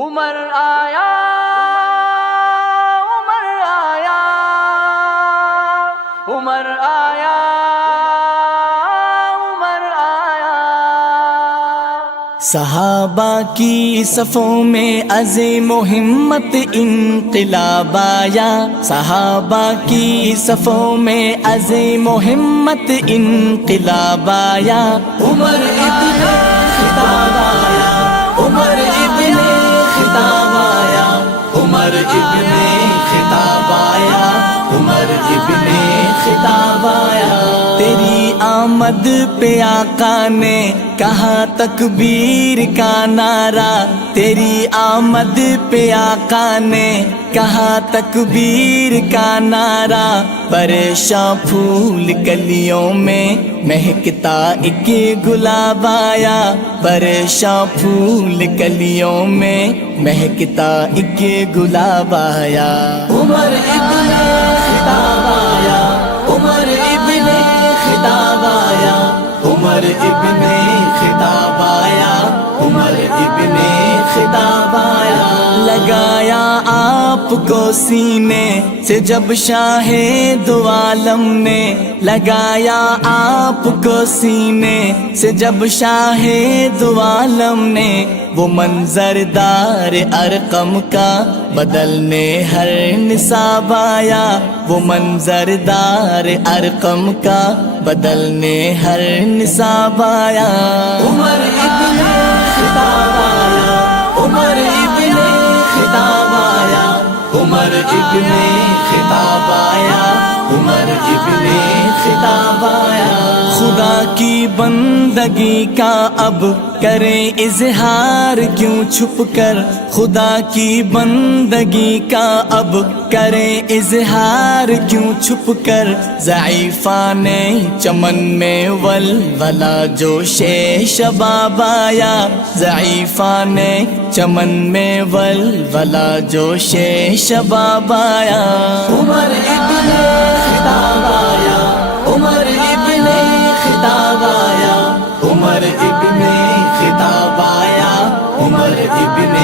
عمر آیا، عمر آیا، عمر آیا، عمر آیا۔ صحابہ کی صفوں میں عظیم و ہمت انقلاب آیا، صحابہ کی صفوں میں عظیم و ہمت انقلاب آیا۔ عمر ابن خطاب آیا، عمر ابن خطاب آیا، عمر ابن خطاب آیا، عمر ابن خطاب آیا۔ تیری آمد پہ آقا نے کہا تکبیر کا نعرہ، تیری آمد پہ آقا نے کہا تکبیر کا نعرہ۔ پریشاں پھول کلیوں میں مہکتا ایک گلاب آیا، پریشاں پھول کلیوں میں مہکتا ایک گلاب آیا۔ عمر ابن خطاب آیا، عمر ابن خطاب آیا، عمر ابن خطاب آیا، عمر ابن خطاب آیا۔ لگایا آپ کو سینے سے جب شاہ دو عالم نے، لگایا آپ کو سینے سے جب شاہ دو عالم نے، وہ منظردار ارقم کا بدلنے ہر نصاب آیا، وہ منظردار ارقم کا بدلنے ہر نصاب آیا۔ عمر ابن خطاب آیا، عمر ابن خطاب آیا، عمر ابن خطاب آیا، عمر ابن خطاب آیا۔ خدا کی بندگی کا اب کریں اظہار کیوں چھپ کر، خدا کی بندگی کا اب کریں اظہار کیوں چھپ کر۔ ضعیفان چمن میں ولولہ جوش شباب آیا، ضعیفان چمن میں ولولہ جوش شباب آیا۔ عمر ابن خطاب آیا، عمر ابن خطاب آیا، عمر ابن خطاب آیا، عمر ابن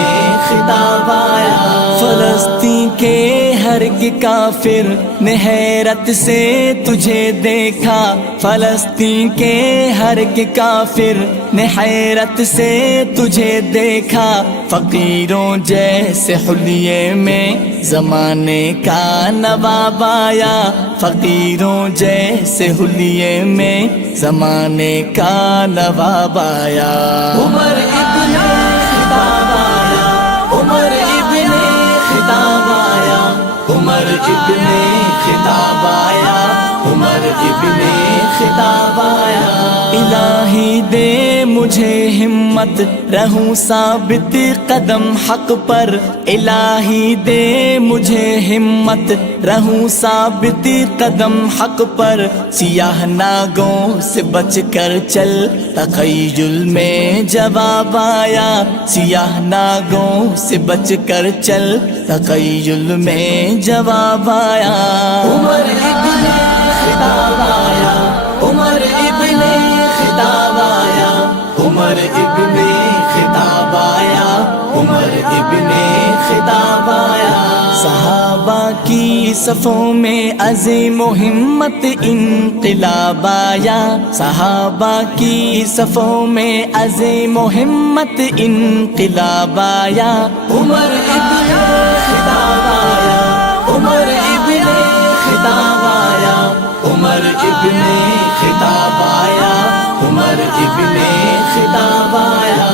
خطاب آیا۔ فلسطین کے ہر ایک کافر نے حیرت سے تجھے دیکھا، فلسطین کے ہر ایک کافر نے حیرت سے تجھے دیکھا۔ فقیروں جیسے حلیے میں زمانے کا نواب آیا، فقیروں جیسے حلیے میں زمانے کا نواب آیا۔ عمر ابن خطاب آیا، عمر ابن خطاب آیا، عمر ابن خطاب آیا، عمر ابن خطاب آیا۔ الہی دے مجھے ہمت رہوں ثابت قدم حق پر، الہی دے مجھے ہمت رہوں ثابت قدم حق پر۔ سیاہ ناگوں سے بچ کر چل تخیل میں جواب آیا، سیاہ ناگوں سے بچ کر چل تخیل میں جواب آیا۔ عمر ابن خطاب آیا، عمر ابن خطاب آیا، عمر ابن خطاب آیا، عمر ابن خطاب آیا۔ صحابہ کی صفوں میں عظیم و ہمت انقلاب آیا، صحابہ کی صفوں میں عظیم و ہمت انقلاب آیا۔ عمر ابن خطاب آیا، عمر ابن خطاب آیا، عمر ابن خطاب آیا، عمر ابن خطاب آیا۔